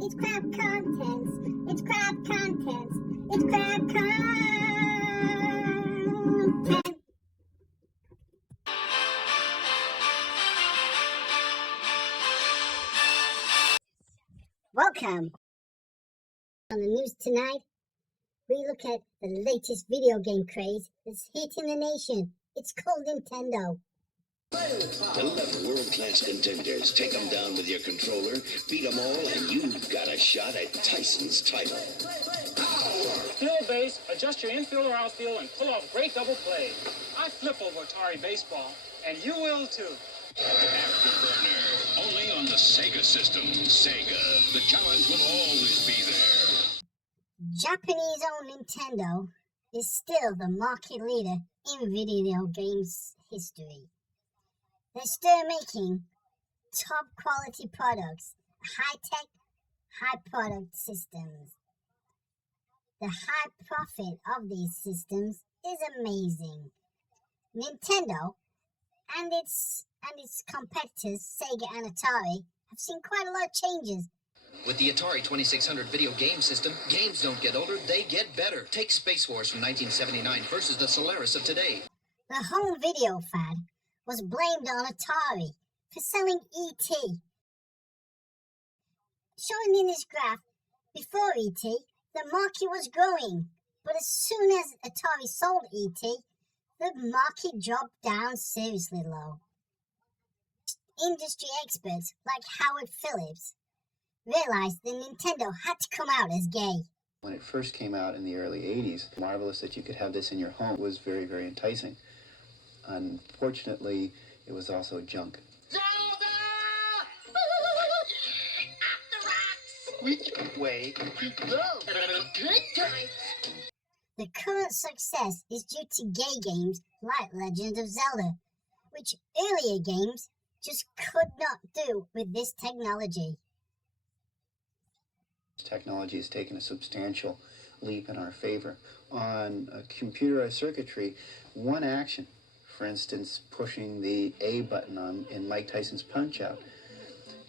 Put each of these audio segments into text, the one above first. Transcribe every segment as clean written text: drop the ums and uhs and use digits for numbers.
It's crap contents. It's crap contents. It's crap content. Welcome. On the news tonight, we look at the latest video game craze that's hitting the nation. It's called Nintendo. 11 world-class contenders. Take them down with your controller, beat them all, and you've got a shot at Tyson's title. Field base, adjust your infield or outfield, and pull off great double play. I flip over Atari baseball, and you will too. Afterburner, only on the Sega system. Sega, the challenge will always be there. Japanese-owned Nintendo is still the market leader in video games history. They're still making top-quality products, high-tech, high-product systems. The high profit of these systems is amazing. Nintendo and its competitors, Sega and Atari, have seen quite a lot of changes. With the Atari 2600 video game system, games don't get older, they get better. Take Space Wars from 1979 versus the Solaris of today. The home video fad was blamed on Atari for selling E.T. Shown in this graph, before E.T., the market was growing, but as soon as Atari sold E.T., the market dropped down seriously low. Industry experts like Howard Phillips realized that Nintendo had to come out as gay. When it first came out in the early 80s, marvelous that you could have this in your home was very, very enticing. Unfortunately, it was also junk. Which way you go? Good times. The current success is due to gay games like Legend of Zelda, which earlier games just could not do with this technology. Technology has taken a substantial leap in our favor. On computerized circuitry, one action, for instance, pushing the A button in Mike Tyson's Punch-Out,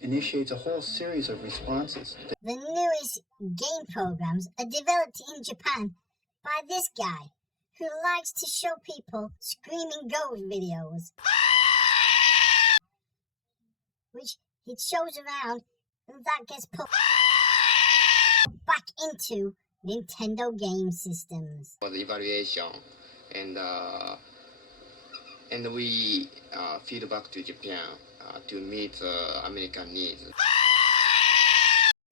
initiates a whole series of responses. The newest game programs are developed in Japan by this guy who likes to show people screaming ghost videos, which he shows around, and that gets put back into Nintendo game systems. For the evaluation, and we feed back to Japan to meet the American needs.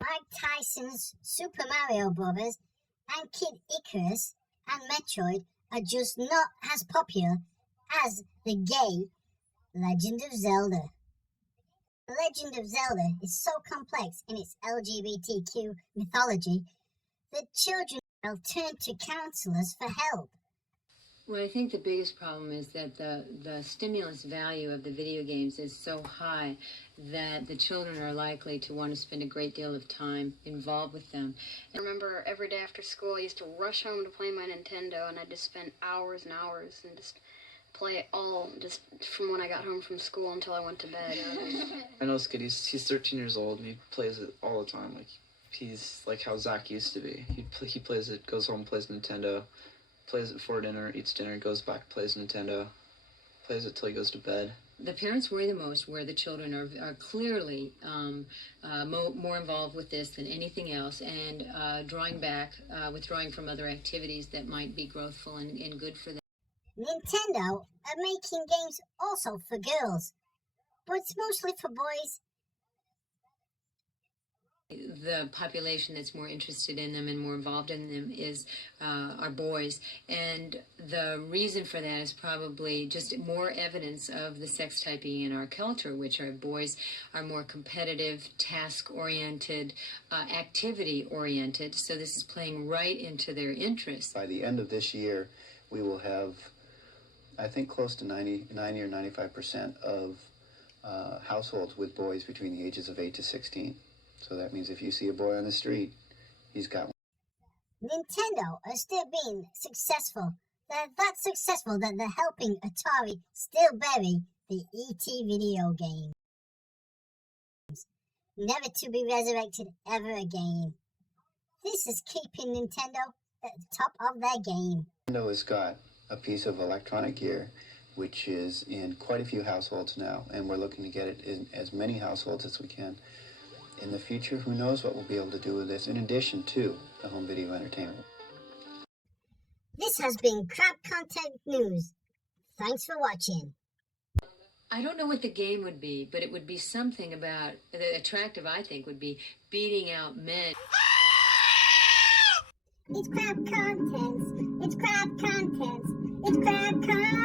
Mike Tyson's Super Mario Bros. And Kid Icarus and Metroid are just not as popular as the gay Legend of Zelda. The Legend of Zelda is so complex in its LGBTQ mythology that children will turn to counselors for help. Well, I think the biggest problem is that the stimulus value of the video games is so high that the children are likely to want to spend a great deal of time involved with them. I remember every day after school I used to rush home to play my Nintendo, and I'd just spend hours and hours and just play it all just from when I got home from school until I went to bed. I know this kid, he's 13 years old, and he plays it all the time. Like, he's like how Zach used to be. He plays it, goes home, plays Nintendo, plays it before dinner, eats dinner, goes back, plays Nintendo, plays it till he goes to bed. The parents worry the most where the children are clearly more involved with this than anything else, and withdrawing from other activities that might be growthful and good for them. Nintendo are making games also for girls, but it's mostly for boys. The population that's more interested in them and more involved in them is our boys, and the reason for that is probably just more evidence of the sex typing in our culture, which our boys are more competitive, task-oriented, activity-oriented, so this is playing right into their interests. By the end of this year, we will have, I think, close to 90 or 95% of households with boys between the ages of 8 to 16. So that means if you see a boy on the street, he's got one. Nintendo are still being successful. They're that successful that they're helping Atari still bury the E.T. video game. never to be resurrected ever again. This is keeping Nintendo at the top of their game. Nintendo has got a piece of electronic gear which is in quite a few households now, and we're looking to get it in as many households as we can. In the future, who knows what we'll be able to do with this, in addition to the home video entertainment. This has been Itscrapcontent News. Thanks for watching. I don't know what the game would be, but it would be something about, the attractive, I think, would be beating out men. It's crap contents. It's crap contents. It's crap contents.